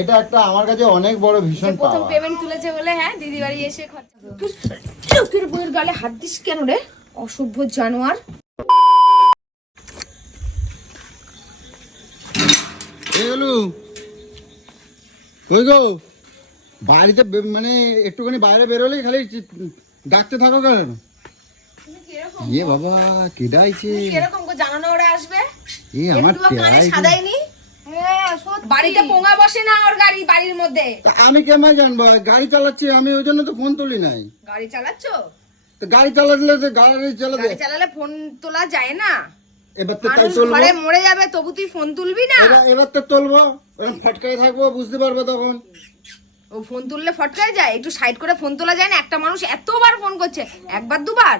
এটা একটা আমার কাছে অনেক বড় ভীষণ পাওয়া। প্রথম পেমেন্ট তুলেছে বলে হ্যাঁ দিদি বাড়ি এসে খরচা লোকের বইয়ের গালে হাত দিস কেন রে অসভ্য জানোয়ার। এগুলো কই গো বাড়িতে মানে একটুখানি বাইরে বেরোলেই খালি ডাকতে থাকো কেন? এ বাবা কেডাইছে এরকম করে জানো না ওরা আসবে? এ আমার কানে সাদাইনি বাড়িতে পোঙা বসে না ওর গাড়ি বাড়ির মধ্যে। আমি কেমন জানবো? গাড়ি চালাচ্ছি আমি, ওই জন্য তো ফোন তুলি নাই। গাড়ি চালাচ্ছো? তো গাড়ি চালালে তো গাড়ি চালালে ফোন তোলা যায় না। এবার তো তাই তুলবো। ঘরে মরে যাবে তবু তুই ফোন তুলবি না? এবার তো তুলবো, ফটকায় থাকবো, বুঝতে পারবো তখন। ও ফোন তুললে ফটকায় যায়? একটু সাইড করে ফোন তোলা যায় না? একটা মানুষ এতবার ফোন করছে, একবার দুবার।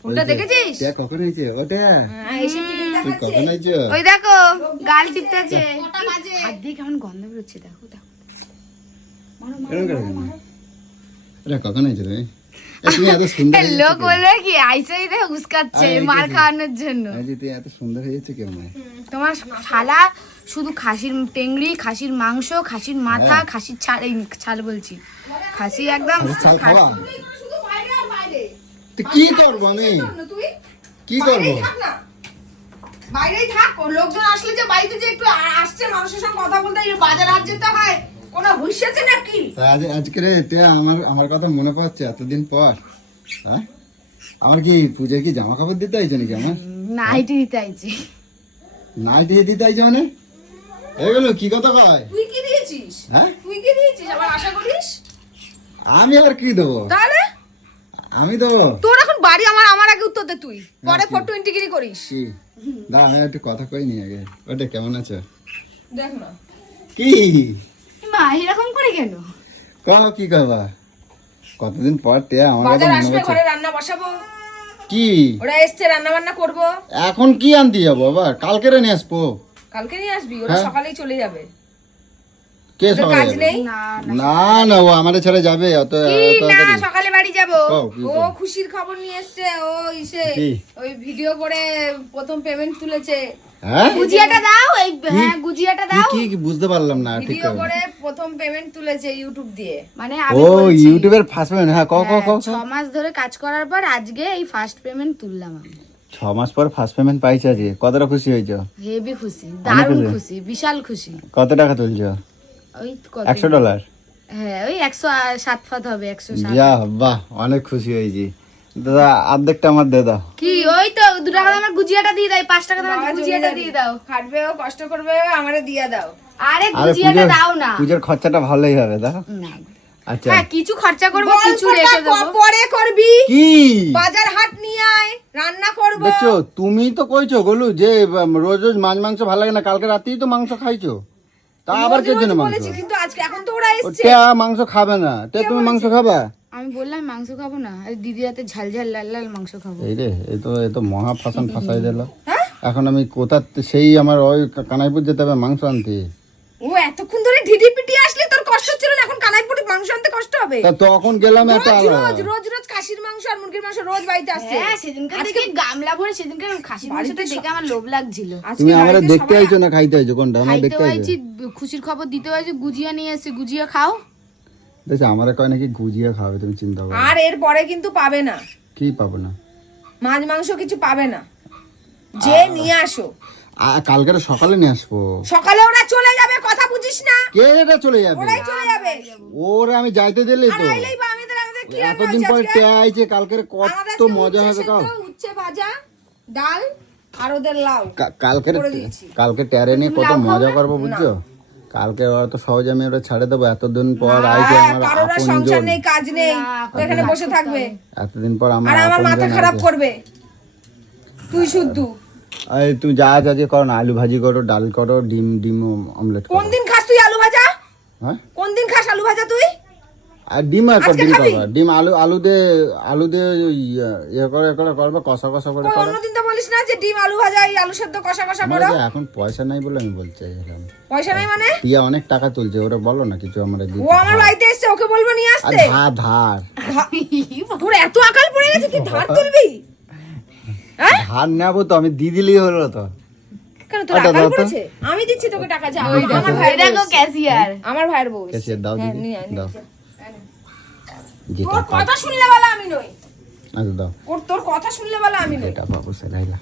ফোনটা দেখেছিস? দেখ কখন হয়েছে ওটা? এসে পিড়ি তুই কখন হয়েছে? ওই দেখো গাল টিপতে আছে। হাত দিয়ে কেমন গন্ধ বেরোচ্ছে দেখো দেখো। এটা কখন হয়েছে রে? তুমি এত সুন্দর লোক বলবে কি আইসাই রে উস্কাচ্ছে মার খাওয়ানোর জন্য। তুই এত সুন্দর হয়েছে কেমন? তোমার শালা শুধু খাসির টেংড়ি, খাসির মাংস, খাসির মাথা, খাসির ছাল, ছাল বলছি খাসি একদম ছাল খাওয়া। কি করবো আমি? কি করবো? বাইরেই থাক। লোকজন আসলে যে বাড়িতে যে একটু আসছে মানুষের সঙ্গে কথা বলতে, বাজার হাট যেতে হয়, কোনো হুঁশ আছে নাকি? আজকে রে আমার কথা মনে পড়ছে এতদিন পর। হ্যাঁ আমার কি পূজার কি জামা কাপড় দিতে আইছে নাকি? আমার নাইটি দিতে আইছি। নাইটি দিতে আইছে মানে? এগুলো কি কথা কয়? তুই কি দিয়েছিস? হ্যাঁ তুই কি দিয়েছিস আবার আশা করিস? আমি আর কি দেবো? তাহলে আমি দেবো? তোর এখন বাড়ি আমার আগে উত্তর দে, তুই পরে ফটো ইন্টিগ্রি করিস। কি দাঁড়া আমি একটু কথা কই নি আগে। ওটা কেমন আছে দেখ না। কি মা এরকম করে কেন? কও কি কবা? কতদিন পর আমার বাজার কথা মনে আসবে, হচ্ছে। ঘরে রান্না বসাবো। কি ওরা এসছে, রান্না বান্না করবো। এখন কি আনতে যাবো? আবার কালকে নিয়ে আসবো। কালকে নিয়ে আসবি? ওরা সকালেই চলে যাবে। কে তোর সকালে কাজ যাবে? নেই? না না ও আমাদের ছেড়ে যাবে অত না সকালে বাড়ি যাবো। কি ও খুশির খবর নিয়ে এসছে। ও ইসে কি? ওই ভিডিও করে প্রথম পেমেন্ট তুলেছে। হ্যাঁ গুজিয়াটা দাও, এই হ্যাঁ গুজিয়াটা দাও। কি কি বুঝতে পারলাম না ঠিক ভিডিও করে। করে প্রথম পেমেন্ট তুলেছে ইউটিউব দিয়ে। মানে ও ইউটিউবের ফার্স্ট পেমেন্ট? হ্যাঁ কও 6 মাস ধরে কাজ করার পর আজকে এই ফার্স্ট পেমেন্ট তুললাম আমি। 6 মাস পর ফার্স্ট পেমেন্ট পাইছো আজকে? কতটা খুশি হয়েছো? হেভি খুশি, দারুণ খুশি, বিশাল খুশি। কত টাকা তুলছো? ওই কত? $100? হ্যাঁ ওই 107 ফাত হবে, 107। যা বাহ অনেক খুশি হয়েছি। দাদা অর্ধেকটা আমার দে দাও। কি ওই তো 2 টাকা দামের গুজিয়াটা দিয়ে দাও, 5 টাকা দামের গুজিয়াটা দিয়ে দাও। খাটবে ও কষ্ট করবে, আমারে দিয়ে দাও। আরে গুজিয়াটা দাও না। পূজার খরচাটা ভালোই হবে দাও। না আচ্ছা হ্যাঁ কিছু খরচা করব, কিছু রেখে দেব। পরে করবি। কি বাজার হাট নিয়ে আয়, রান্না করব। দেখছো তুমি তো কইছো গোলু যে রোজ রোজ মাছ মাংস ভালো লাগে না, কালকে রাতেই তো মাংস খাইছো, তা আবার কে জন্য মাংস? বলেছি কিন্তু আজকে এখন তো ওরা এসেছে। ওটা মাংস খাবে না, তে তুমি মাংস খাবা? আমি বললাম মাংস খাবো না, আর দিদি রাতে ঝাল ঝাল লাল লাল মাংস খাবো। এই রে এ তো মহা ফাঁসাই দিল। এখন আমি কোথা সেই আমার ওই কানাইপুর যেতে হবে মাংস আনতে। ও এতক্ষণ ধরে ঢিডি পিটি আসলে তোর কষ্ট ছিল না, এখন কানাইপুরে মাংস আনতে কষ্ট হবে? তা তখন গেলাম একটা রোজ রোজ রোজ খাসির মাংস আর মুরগির মাংস রোজ বাড়িতে আসছে। হ্যাঁ সেদিনকার আজকে গামলা ভরে সেদিনকার খাসির মাংসটা দেখে আমার লোভ লাগছিল। তুমি আমারে দেখতে আইছো না খাইতে আইছো? কোনটা আমার দেখতে আইছো? খুশির খবর দিতে হয়েছে, গুজিয়া নিয়ে এসে গুজিয়া খাও। দেখো আমারে কয় নাকি গুজিয়া খাবে, তুমি চিন্তা করো। আর এর পরে কিন্তু পাবে না। কি পাবো না? মাছ মাংস কিছু পাবে না, যে নিয়ে আসো। কালকে সকালে নিয়ে আসবো। সকালে ওরা চলে যাবে, কথা বুঝিস না? কে এটা চলে যাবে? ওরাই চলে যাবে। ওরা আমি যাইতে দিলে তো। আইলেই বা আমাদের কি রান্না এতদিন হচ্ছে পর আজকে? টেয়া আইছে, কালকে কত মজা হবে কাও। উচ্ছে ভাজা, ডাল আর ওদের লাউ। কালকে টেরে নিয়ে কত মজা করবো বুঝছো? কালকে ওরা তো সহজে আমি ওরা ছেড়ে দেবো, এতদিন পর আইছে আমার আপনজন। সংসার নেই, কাজ নেই, এখানে বসে থাকবে এতদিন পর আমার মাথা খারাপ করবে। তুই শুদ্ধ এই তুমি যা যা যে করো না, আলু ভাজি করো, ডাল করো, ডিম অমলেট করো। কোন দিন খাস তুই আলু ভাজা? হ্যাঁ কোন দিন খাস আলু ভাজা তুই? আর ডিম আর ডিম করবা, ডিম আলু দে ইয়ে করে করবে, কষা করে করো। অন্যদিন তো বলিস না যে ডিম আলু ভাজা, এই আলু সেদ্ধ কষা করো। এখন পয়সা নাই বলে আমি বলছি। পয়সা নাই মানে? ইয়া অনেক টাকা তুলছে, ওরা বলো না কিছু আমরা দিই। ও আমার বাড়িতে এসেছে, ওকে বলবো নিয়ে আসতে। ধার তোর এত আকাল পড়ে গেছে, তুই ধার তুলবি? ধার নেবো তো, আমি দিয়ে দিলেই হলো তো। কেন তোর আকাল করেছে? আমি দিচ্ছি তোকে টাকা, যা। আমার ভাই দেখো ক্যাশিয়ার, আমার ভাইয়ের বউ। ক্যাশিয়ার দাও হ্যাঁ, দিদি, নিয়ে আয়, দাও। নিয়ে আয়। যেটা তোর কথা শুনলে বলা আমি নই, আচ্ছা দাও, তোর কথা শুনলে বলা আমি নই। এটা পাবো সেটাই না।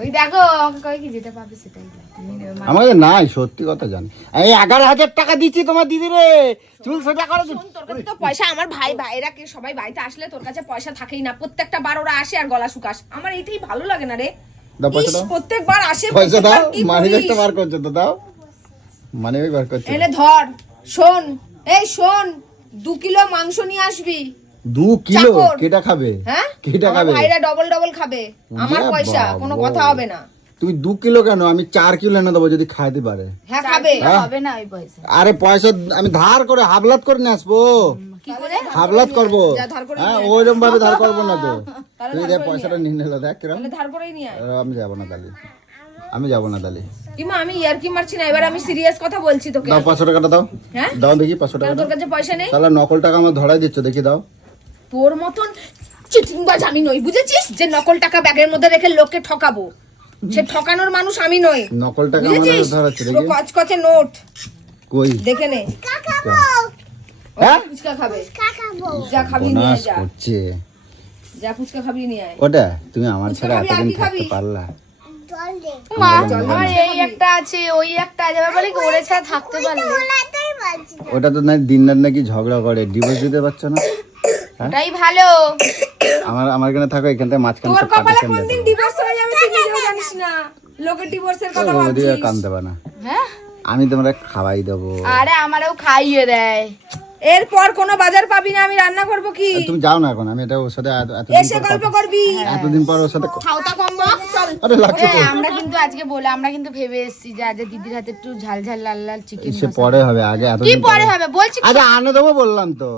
ওই দেখো আমাকে কয় কি যেটা পাবে সেটাই দাও। তুমি নেবে মানে আমাদের নাই, সত্যি কথা জানি। এই 11,000 টাকা দিচ্ছি তোমার দিদি রে, চুল সোজা করে দিচ্ছি। শোন, তোর কাছে তো পয়সা, আমার ভাইরা কি সবাই বাড়িতে আসলে তোর কাছে পয়সা থাকেই না, প্রত্যেকটা বার ওরা আসে আর গলা শুকাস। আমার এইটাই ভালো লাগে না রে। দাও পয়সা ইস, দাও, প্রত্যেকবার আসে, পয়সা দাও। প্রত্যেকবার কি মানিব্যাগটা করিস? বার করছো তো, দাও মানিব্যাগ বার করছো। এনে ধর। শোন, এই শোন, 2 কিলো মাংস নিয়ে আসবি। 2 কিলো? চাকর। কেটা খাবে? হ্যাঁ, কেটা আমার খাবে? ভাইরা ডবল খাবে, আমার ইয়া পয়সা, বাবা। কোনো কথা হবে না। তুমি 2 কিলো কেন, আমি 4 কিলো এনে দেবো যদি খাইতে পারে। হ্যাঁ খাবে। হ্যাঁ? হবে না ওই পয়সা। আরে পয়সা আমি ধার করে হাবলাত করে নিয়ে আসবো। কি করে? হাবলাত করবো। যা, ধার করে হ্যাঁ, নিয়ে আয়। ওইরকম ভাবে ধার করবো না তো। তাহলে তুই ধার দেখ করে পয়সাটা নিয়ে নিলো, দেখ কিরম। তাহলে ধার করেই নিয়ে আয়। আমি যাবো না তাহলে, আমি যাবো না তাহলে। কিমা, আমি ইয়ার্কি মারছি না, এবার আমি সিরিয়াস কথা বলছি তোকে। দাও 500 টাকাটা দাও। হ্যাঁ? দাও দেখি 500 কেন টাকা তোর দাও। কাছে পয়সা নেই? তাহলে নকল টাকা আমার ধরাই দিচ্ছ, দেখি দাও। তোর মতন চিটিংবাজ আমি নই, বুঝেছিস? যে নকল টাকা ব্যাগের মধ্যে রেখে লোককে ঠকাবো, সে ঠকানোর মানুষ আমি নই, নকল টাকা আমার বুঝেছিস? ধরাচ্ছে পুরো দেখি। কচকচে নোট, কই? দেখে নে। হ্যাঁ? ফুচকা খাবে, যা খাবি নিয়ে বোনাস যা, করছে। যা ফুচকা খাবি নিয়ে আয়। ওটা তুমি আমার ছাড়া খাবি আর এতদিন কি থাকতে খাবি? পারলা? মা আমার এই একটা আছে ওই একটা আছে, এবার বলে কি ওরে ছাড়া থাকতে পারলে? ওটা তো নাই দিন রাত নাকি ঝগড়া করে, ডিভোর্স দিতে পারছো না। ওটাই ভালো। আমার এখানে থাকো, এখান থেকে মাঝখানে তোর সব কপালে partition কোনদিন দেখো। ডিভোর্স হয়ে যাবে তুই নিজেও জানিস না, লোকের ডিভোর্সের কথা ওদিকে ভাবছিস। কান দেবে না, হ্যাঁ, আমি তোমরা খাওয়াই দেবো। আরে আমারও খাইয়ে দেয়। এরপর কোনো বাজার পাবি না, আমি রান্না করব কি? তুমি যাও না এখন, আমি এটা ওর সাথে এসে গল্প করবি। এতদিন পর ওর সাথে খাওতা কম বক, চল। আরে লাগছে তো। আমরা কিন্তু আজকে বলে আমরা কিন্তু ভেবে এসেছি যে আজ দিদির হাতে একটু ঝাল ঝাল লাল লাল চিকেন। সে পরে হবে, আগে কি এতদিন পরে হবে বলছি? আরে আনে দেবো বললাম তো,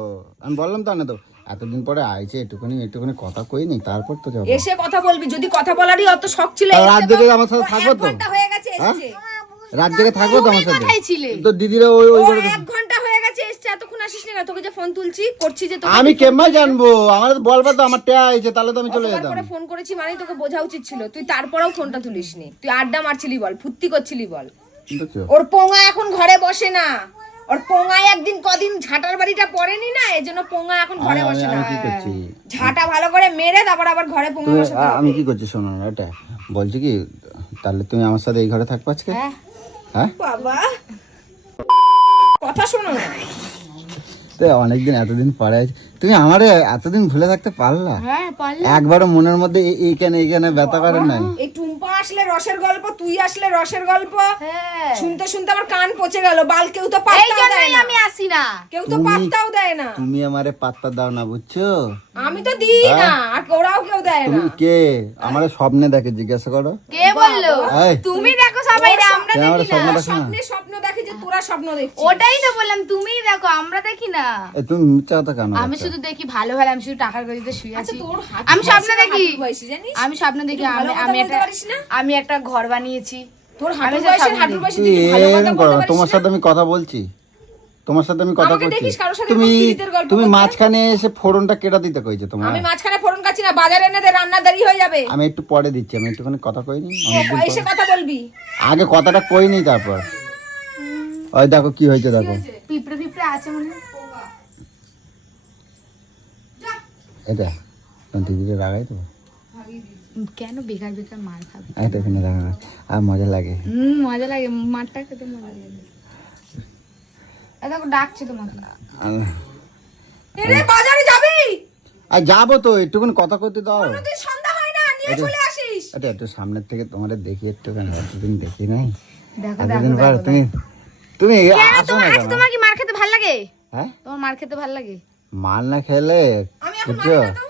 আমি বললাম তো আনে দেবো। এতদিন পরে আইছে, একটুখানি কথা কই নি, তারপর তো যাবো। এসে কথা বলবি, যদি কথা বলারই অত শখ ছিল। আর রাত এসে জেগে তো আমার সাথে ও থাকবো 1 তো? ঘন্টা হয়ে গেছে হ্যাঁ? এসেছে। রাত জেগে থাকবো তো আমার সাথে? কোথায় ছিলে? তো দিদিরা ওই ও ঘরে 1 ঘন্টা হয়ে গেছে এসেছে, এতক্ষণ আসিস না। তোকে যে ফোন তুলছি করছি যে তোকে আমি কেমন জানবো? আমার তো বলবা তো আমার টেয়া আইছে, তাহলে তো আমি চলে অতবার যেতাম। করে ফোন করেছি মানে তোকে বোঝা উচিত ছিল। তুই তারপরেও ফোনটা তুলিসনি, তুই আড্ডা মারছিলি বল, ফুর্তি করছিলি বল। বুঝছো? ওর পোঙা এখন ঘরে বসে না, ওর পোঙায় একদিন কদিন ঝাঁটার বাড়িটা পড়েনি না, এজন্য পোঙা এখন ঘরে বসে না। আমি কি করছি? ঝাঁটা ভালো করে মেরে তারপর আবার ঘরে পোঙা তুমি বসাতে হবে। আমি কি করছি শোনো না, এটা বলছি কি, তাহলে তুমি আমার সাথে এই ঘরে থাকবে আজকে? হ্যাঁ, হ্যাঁ, বাবা কথা শোনো না। তো অনেকদিন এতদিন পরে আইছে। তুমি আমারে এতদিন ভুলে থাকতে পারলা? হ্যাঁ পারলে। একবারও মনের মধ্যে এইখানে ব্যথা করে নাই? এই টুম্পা আসলে রসের গল্প, তুই আসলে রসের গল্প, হ্যাঁ, শুনতে শুনতে আমার কান পচে গেল। বাল কেউ তো এই পাত্তাও দেয় জন্যই না, আমি আসি না। কেউ তো পাত্তাও দেয় না। তুমি আমারে পাত্তা দাও না, বুঝছো? আমি তো দিই না, আর ওরাও কেউ দেয় না। তুমি কে? আমারে স্বপ্নে দেখে জিজ্ঞাসা করো। কে বললো? এই, তুমি দেখো সবাই, আমরা তুমি আমারে দেখি না। স্বপ্ন দেখো না? স্বপ্নে স্বপ্ন দেখে যে তোরা স্বপ্ন দেখছিস। ওটাই তো বললাম, তুমিই দেখো আমরা দেখি না। এই তুমি মিথ্যা কথা কেন আমি বলছো? শুধু দেখি ভালো ভালো, আমি শুধু টাকার গদিতে শুয়ে আচ্ছা, আছি। তোর হাঁটু আমি স্বপ্ন বয়সে দেখি, হাঁটু বয়সে জানিস? আমি স্বপ্ন দেখি তুই ভালো কথা আমি বলতে পারিস না? আমি একটা ঘর বানিয়েছি। তোর আমি হাঁটু তো বয়সে স্বপ্ন হাঁটু দেখি। বয়সে তুই তুই ভালো কথা এরকম বলতে করো, পারিস তোমার না? সাথে আমি কথা বলছি, তোমার সাথে আমি কথা আমাকে বলছি। দেখিস কারোর সাথে তুমি এরকম পীড়িতের গল্প তুমি করতে? মাঝখানে এসে ফোড়নটা কেটে দিতে কইছে তোমার। আমি মাঝখানে ফোড়ন কাচ্ছি না, বাজারে এনে দে, রান্না দেরি হয়ে যাবে। আমি একটু পরে দিচ্ছি, আমি একটুখানি কথা কইনি অনেকদিন এসে পর। কথা বলবি। আগে কথাটা কইনি তারপর। ওই দেখো কি হয়েছে, দেখো পিঁপড়ে পিঁপড়ে আছে মনে হয়। এটা তোমার দিদিকে লাগাই তো, কেন বেকার বেকার মার খাবে? এটা এখানে লাগা, আর মজা লাগে। মজা লাগে, মারটা খেতে মজা লাগে। এই দেখো ডাকছে তোমাকে। এরে বাজারে যাবি? আর যাবো তো, একটুখানি কথা করতে দাও। তুই সন্ধ্যা হয় না, নিয়ে চলে আসিস। এটা একটু সামনের থেকে তোমাদের দেখি একটুখানি, এতদিন দেখি নাই। দেখো এতদিন পর তুমি তুমি আসো না কেন? তোমার কি মার খেতে ভালো লাগে? হ্যাঁ, তোমার মার খেতে ভালো লাগে? মাল না খেলে আমি এখন বুঝছো? মারি না তো,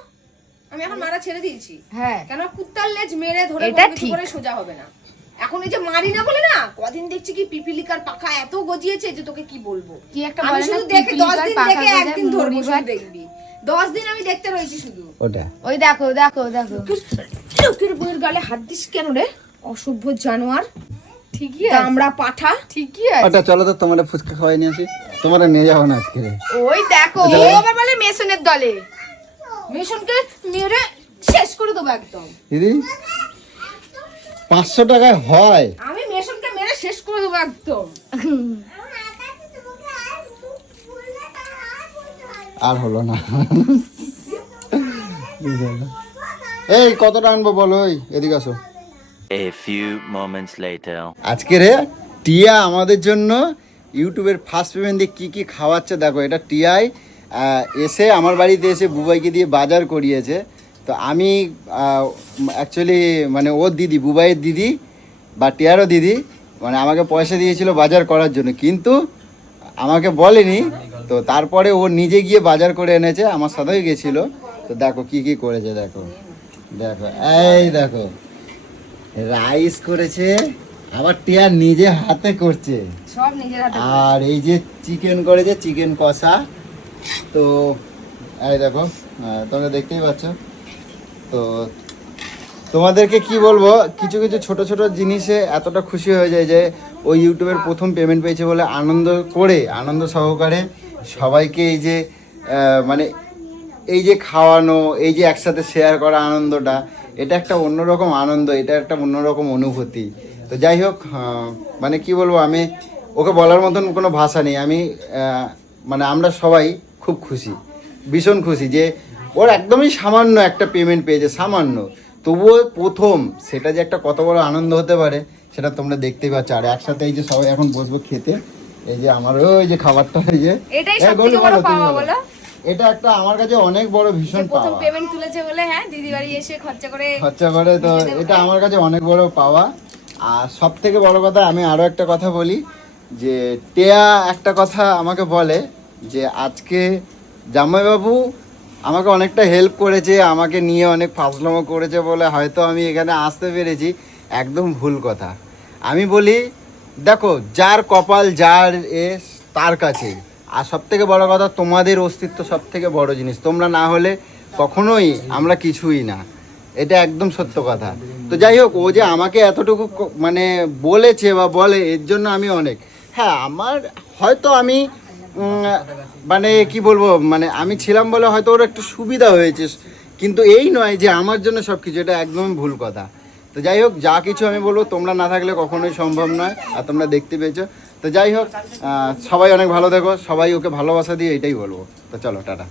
আমি এখন মারা ছেড়ে দিয়েছি। হ্যাঁ, কেন কুত্তার লেজ মেরে ধরে এটা কোনো কিছু ঠিক। করে সোজা হবে না। এখন এই যে মারি না বলে না, কদিন দেখছি কি পিপিলিকার পাখা এত গজিয়েছে যে তোকে কি বলবো। কি একটা আমি বলে না, শুধু দেখে 10 পিপিলিকার দিন পাখা দেখে গজায়, একদিন ধরবো, মুড়ি শুধু ভাত। দেখবি। 10 দিন আমি দেখতে রয়েছি শুধু। ওটা ওই দেখো দেখো দেখো। লোকের বইয়ের গালে হাত দিস কেন রে, অসভ্য জানোয়ার, ঠিকই আছে, আমরা পাঠা। ঠিকই আছে। ওটা চলো তো, তোমার ফুচকা খাওয়াই নিয়ে আসি, তোমার নিয়ে যাবো না আজকে। ওই দেখো ও আবার বলে মেশনের দলে। মিশনকে মেরে শেষ করে দেবো একদম। দিদি 500 টাকায় হয়? আমি মেশনকে মেরে শেষ করে দেবো একদম। আর হলো না। এই কতটা আনবো বলো, ওই এদিকে আসো। A few moments later. আজকে রে টিয়া আমাদের জন্য ইউটিউবের ফার্স্ট পেমেন্ট দিয়ে কী কী খাওয়াচ্ছে দেখো। এটা টিয়াই এসে আমার বাড়িতে এসে বুবাইকে দিয়ে বাজার করিয়েছে। তো আমি অ্যাকচুয়ালি মানে ওর দিদি, বুবাইয়ের দিদি বা টিয়ারও দিদি, মানে আমাকে পয়সা দিয়েছিল বাজার করার জন্য, কিন্তু আমাকে বলেনি। তো তারপরে ও নিজে গিয়ে বাজার করে এনেছে, আমার সাথেই গেছিলো। তো দেখো কি কি করেছে, দেখো দেখো, এই দেখো রাইস করেছে, আবার টিয়া নিজে হাতে করছে, সব নিজের হাতে। আর এই যে চিকেন করেছে, চিকেন কষা। তো এই দেখো তোমরা দেখতেই পাচ্ছ। তো তোমাদেরকে কি বলবো, কিছু কিছু ছোট ছোট জিনিসে এতটা খুশি হয়ে যায় যে ওই ইউটিউবের প্রথম পেমেন্ট পেয়েছে বলে আনন্দ সহকারে সবাইকে এই যে মানে এই যে খাওয়ানো, এই যে একসাথে শেয়ার করা আনন্দটা, এটা একটা অন্যরকম আনন্দ, এটা একটা অন্যরকম অনুভূতি। তো যাই হোক, মানে কি বলবো, আমি ওকে বলার মতন কোনো ভাষা নেই। আমি মানে আমরা সবাই খুব খুশি, ভীষণ খুশি যে ওর একদমই সামান্য একটা পেমেন্ট পেয়েছে, সামান্য, তবুও প্রথম, সেটা যে একটা কত বড় আনন্দ হতে পারে সেটা তোমরা দেখতেই পাচ্ছ। আর একসাথে এই যে সবাই এখন বসবো খেতে, এই যে আমার ওই যে খাবারটা, এই যে এটাই সবথেকে বড় পাওয়া বলো। এটা একটা আমার কাছে অনেক বড় ভীষণ প্রথম পাওয়া, পেমেন্ট তুলেছে বলে, হ্যাঁ দিদি বাড়ি এসে খরচা করে। তো এটা আমার কাছে অনেক বড় পাওয়া। আর সব থেকে বড় কথা, আমি আরো একটা কথা বলি, যে টেয়া একটা কথা আমাকে বলে যে আজকে জামাইবাবু আমাকে অনেকটা হেল্প করেছে, আমাকে নিয়ে অনেক ফাজলামো করেছে বলে হয়তো আমি এখানে আসতে পেরেছি। একদম ভুল কথা। আমি বলি দেখো, যার কপাল যার তার কাছে। আর সব থেকে বড় কথা, তোমাদের অস্তিত্ব সব থেকে বড় জিনিস, তোমরা না হলে কখনোই আমরা কিছুই না, এটা একদম সত্য কথা। তো যাই হোক, ও যে আমাকে এতটুকু মানে বলেছে বা বলে, এর জন্য আমি অনেক, হ্যাঁ আমার হয়তো আমি মানে কি বলবো, মানে আমি ছিলাম বলে হয়তো ওর একটু সুবিধা হয়েছে, কিন্তু এই নয় যে আমার জন্য সব কিছু, এটা একদমই ভুল কথা। তো যাই হোক, যা কিছু আমি বলবো তোমরা না থাকলে কখনোই সম্ভব নয়, আর তোমরা দেখতে পেয়েছো। তো যাই হোক, সবাই অনেক ভালো থেকো, সবাই ওকে ভালোবাসা দিয়ে এটাই বলবো। তো চলো টাটা।